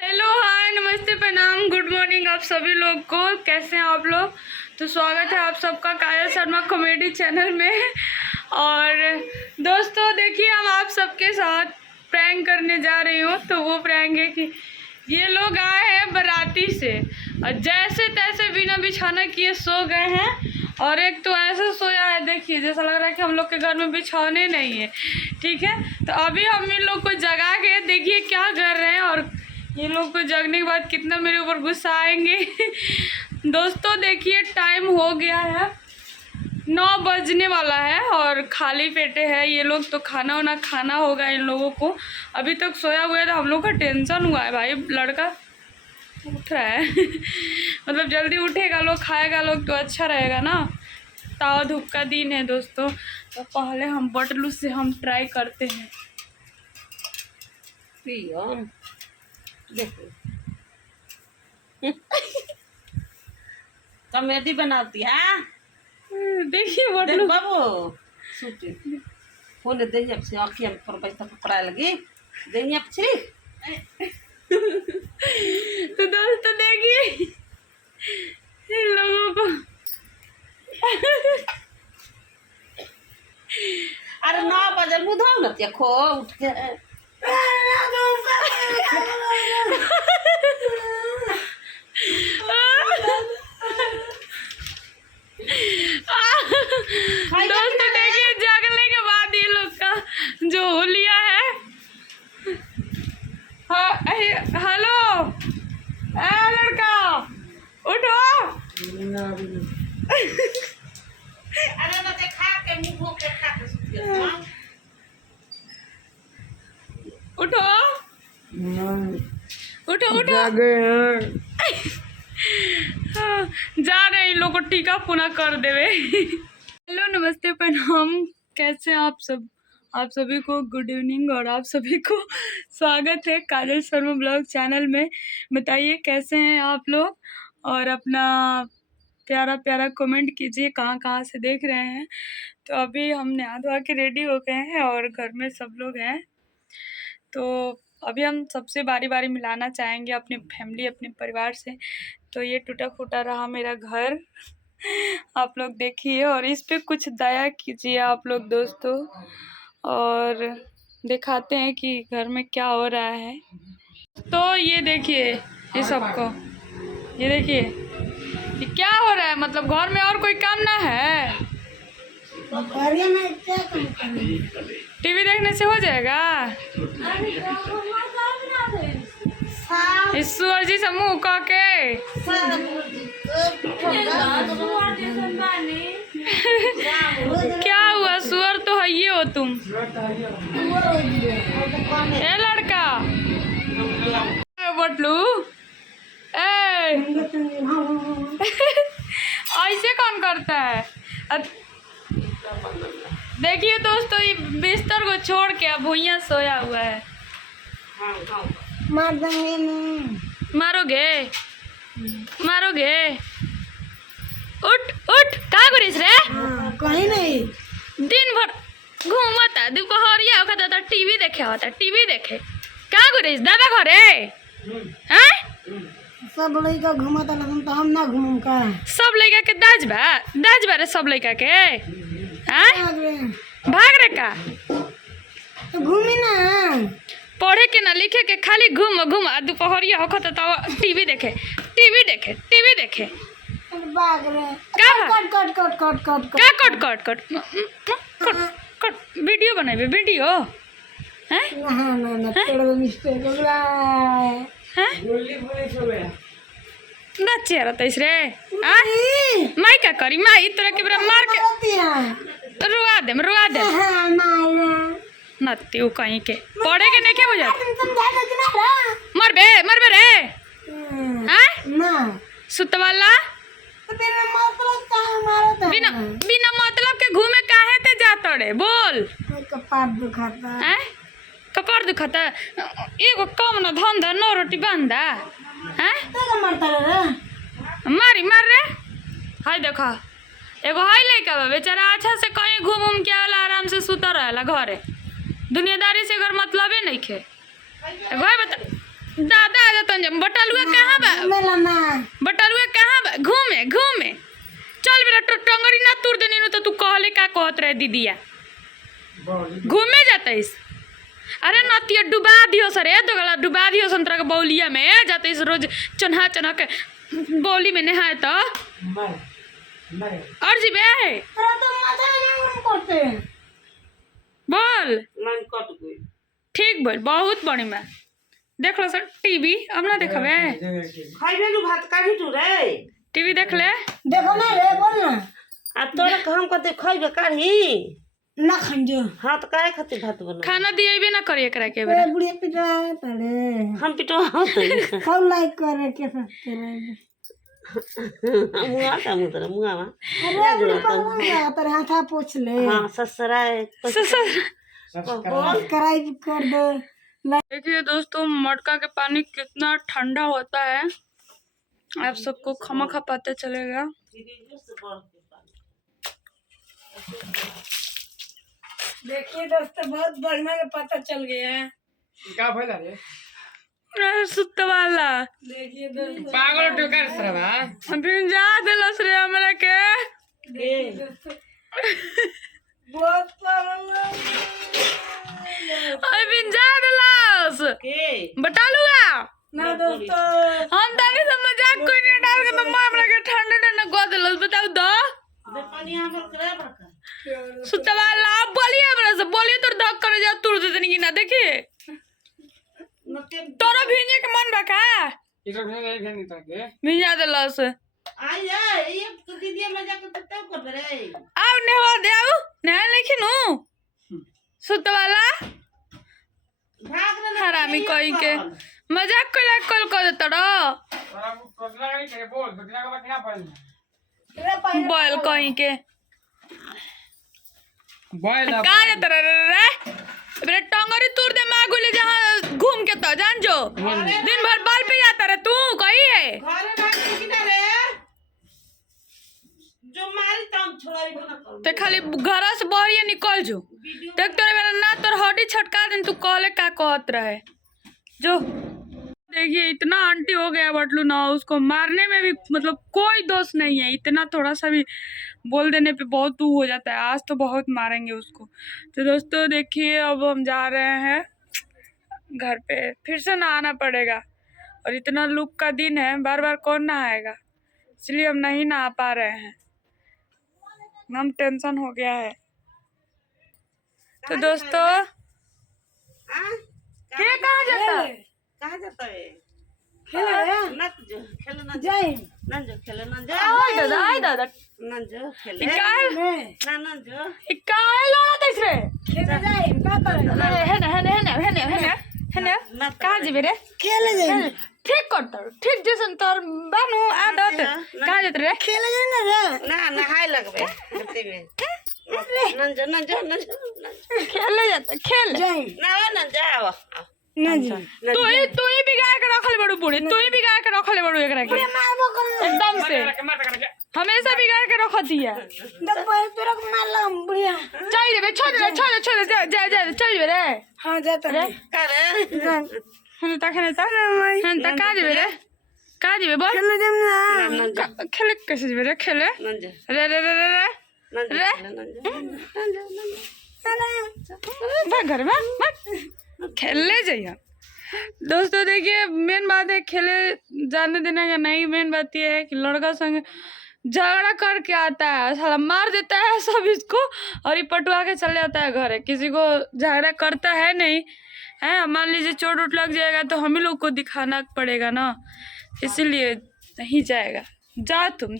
Hello, हाय, नमस्ते, प्रणाम, good morning आप सभी लोग को। कैसे हैं आप लोग? तो स्वागत है आप सबका काजल शर्मा कॉमेडी चैनल में। और दोस्तों देखिए, हम आप सबके साथ प्रैंक करने जा रही हूँ। तो वो प्रैंक है कि ये लोग आए हैं बाराती से और जैसे तैसे बिना बिछाना किए सो गए हैं। और एक तो ऐसा सोया है, देखिए जैसा लग रहा है कि हम लोग के घर में बिछौने नहीं है। ठीक है, तो अभी हम इन लोग को जगा के देखिए क्या कर रहे हैं और ये लोग को जगने के बाद कितना मेरे ऊपर गुस्सा आएंगे। दोस्तों देखिए, टाइम हो गया है, 9 बजने वाला है और खाली पेटे है ये लोग। तो खाना वाना खाना होगा इन लोगों को। अभी तक सोया हुआ है तो हम लोग का टेंशन हुआ है भाई। लड़का उठ रहा है मतलब जल्दी उठेगा लोग, खाएगा लोग तो अच्छा रहेगा ना। ताव धूप का दिन है दोस्तों। तो पहले हम बटलू से हम ट्राई करते हैं। देखो कॉमेडी बनाती है। देखिए देख बटलू बाबू सूटी फोन दे अब से आखी हम पर बैठा पकड़ा लगी दे अब से। तो दोस्तों देखिए इन लोगों को अरे 9 बजे मुधाओ न देखो उठ के दोस्तों देखिए जगने के बाद ये लोग का जो हुलिया है। हेलो लड़का उठो। अरे न देखा के मुंह के खा के सुत गया। उठो उठो उठो। हाँ, जा रहे हैं इन लोग को टीका पुना कर देवे। हेलो, नमस्ते, प्रणाम, कैसे हैं आप सब? आप सभी को गुड इवनिंग और आप सभी को स्वागत है काजल शर्मा ब्लॉग चैनल में। बताइए कैसे हैं आप लोग और अपना प्यारा प्यारा कमेंट कीजिए कहाँ कहाँ से देख रहे हैं। तो अभी हम नहा धोआ के रेडी हो गए हैं और घर में सब लोग हैं। तो अभी हम सबसे बारी बारी मिलाना चाहेंगे अपनी फैमिली, अपने परिवार से। तो ये टूटा फूटा रहा मेरा घर, आप लोग देखिए और इस पे कुछ दया कीजिए आप लोग दोस्तों। और दिखाते हैं कि घर में क्या हो रहा है। तो ये देखिए ये सबको, ये देखिए ये क्या हो रहा है। मतलब घर में और कोई काम ना है? टीवी देखने से हो जाएगा? ईश्वर जी से मुँह कह के क्या हुआ? सुअर तो है ये हो तुम। ए लड़का बटलू, ऐसे कौन करता है? देखिए दोस्तों, ये बिस्तर को छोड़ के अब भुइयां सोया हुआ है। मार देंगे नहीं। मारोगे मारोगे? उठ उठ, कहाँ करिस रे? कहीं नहीं। दिन भर घूमता, दोपहरिया होता था टीवी देखे, होता टीवी देखे। कहाँ करिस दादा घरे? हैं? सब लड़का घूमता लेकिन तो हम ना घूम का। सब लड़का के दाज बा रे सब लड़का के। हैं? भाग रे का तो घूमी ना, पढ़े के ना लिखे के, खाली घूम घूम। दोपहरिया होता था टीवी देखे टीवी देखे टीवी देखे। भाग रे। का cut cut cut cut cut क्या cut cut cut cut cut video बनाए वीडियो हैं? ना ना ना थोड़ा मिस्टेक हो गया हैं? ना चेहरा तो इसरे माई क्या करी? माई तोरा के बरा मार के रुआ दे नत्ती कहीं के पढ़े के नहीं के बुझा। मरबे रे हैं? ना सुतवाला बिना मतलब के घूमे काहे ते जात रे? बोल। कपार दुखाता हैं? कपार दुखाता? एगो कम न धंधा, 9 रोटी बंदा हैं? मरता रे मारी मार रे। हाय देखा एगो हाई लड़का बा बेचारा, अच्छा से कहीं घूम उम के आला, आराम से सुता रहेला घरे। दुनियादारी से अगर मतलब ही नहीं खे। दादा आ जाता जब बटलुआ कहाँ बा मेला ना बटलुआ कहाँ बा घूमे घूमे चल बेटा टंगड़ी ना तोड़ देनी नु तो तू कहले का कहत रहे दीदिया घूमे जाता इस अरे नतिया डुबा दियो सर तो गला डुबा दियो संतरा के बौलिया में जाते इस रोज चन्हा चन्हा के बौली में नहाए तो और जी बे तेरा तो मजा नहीं करते बोल लाइन कट गई ठीक बोल बहुत बड़ी मैं देख लो सर टीवी अब ना देखबे खाइबे नु भात काढ़ी तू रे टीवी देख ले देखो ना रे बोल ना आ तोरा हम कहते खाइबे काढ़ी ना खंजो हाँ तो काहे खातिर भात बना खाना दिएबे ना करिए करा के अरे बुढ़िया पिटा तड़े हम पिटवा होते सब लाइक करे के सकते रहे मुआ का मुतरा मुआ मा अरे बुढ़िया तेरे हाथा पोछ ले हाँ ससुराए सब्सक्राइब कर दो देखिए दोस्तों मटका के पानी कितना ठंडा होता है आप सबको खमा पता चलेगा देखिए दोस्तों बहुत बढ़िया के पता चल गया है का भइला रे अरे सुत्ता वाला देखिए दोस्तों पागल टोकर सरवा भिंजा दिलस रे हमरा के बहुत पागल ओए भिंजा दिलस के बटालुआ ना दोस्तों हम तानी से मजाक कोई नहीं डाल के तो मैं हमरा के ठंडा ठंडा गो दिलस बताओ दो दे पानी हमर करे बड़का सुत्ता वाला आप बोलिए हमरा से बोलिए तो धक करे जा तुर देतनी कि ना देखिए नते तोरा भिंजे के मन बा का इधर भेज दे भेज नहीं के भिंजा दिलस आई जा ये तो दीदी मजा को तब कर रे आओ नेवा दे आओ नहा लेखी नु सुत्ता वाला भाग रे हरामी कोई के मजाक कल कर देता रो तोरा तोरा नहीं करे बोल बकरा का क्या पानी बोल कहीं के बॉयल का जाता रे बेटा टंगरी तोड़ दे मां गोले जहां घूम के तो जान जो दिन भर बाल पे जाता रे तू कहीं है घरे ना किना रे जो मारी तम छोड़ाई बना कर ते खाली घर से बाहर निकल जो देख तोरे मेरा ना तोर हड्डी छटका दिन तू कहले का कहत रहे जो देखिए इतना आंटी हो गया बटलू ना उसको मारने में भी मतलब कोई दोष नहीं है इतना थोड़ा सा भी बोल देने पे बहुत तू हो जाता है आज तो बहुत मारेंगे उसको तो दोस्तों देखिए अब हम जा रहे हैं घर पे फिर से नहाना पड़ेगा और इतना लुक का दिन है बार बार कौन नहाएगा इसलिए हम नहीं नहा पा रहे हैं हम टेंशन हो गया है तो दोस्तों हां के कहाँ जाता है कहां जाता है खेले नच जो खेले ना जय ना जो खेले ना जो आई दादा ना जो खेले इकाल ना जो इकाल लोड़ा तीसरे खेले जाए का करे है ना कहाँ जीवे रे खेले जाए ठीक करता ठीक जैसन तोर बानू आदत कहाँ जाते रे खेले जाए ना रे ना नहाए लगबे गति में ना जो खेले जाता खेल जय ना जाओ ना जी तू ही बिगाड़ के रखले बड़ू बूढ़ी तू ही बिगाड़ के रखले बड़ू एकरा के मारबो कर एकदम से मार के हमेशा बिगाड़ के रखती है देख भाई तोरा को मार लगा बुढ़िया चल जेबे छोड़ जा चल जेबे रे हां जाता रे करे हन तक कहाँ जेबे रे कहाँ जेबे बोल खेले जाए ना खेले कैसे जेबे रे खेले ना जो रे रे रे रे रे भाग घर में भाग खेलने जाइए दोस्तों देखिए मेन बात है खेले जाने देने का नहीं मेन बात ये है कि लड़का संग झगड़ा करके आता है साला मार देता है सब इसको और ये पटवा के चले जाता है घर किसी को झगड़ा करता है नहीं है मान लीजिए चोट उट लग जाएगा तो हम ही लोग को दिखाना पड़ेगा ना इसीलिए नहीं जाएगा जा तुम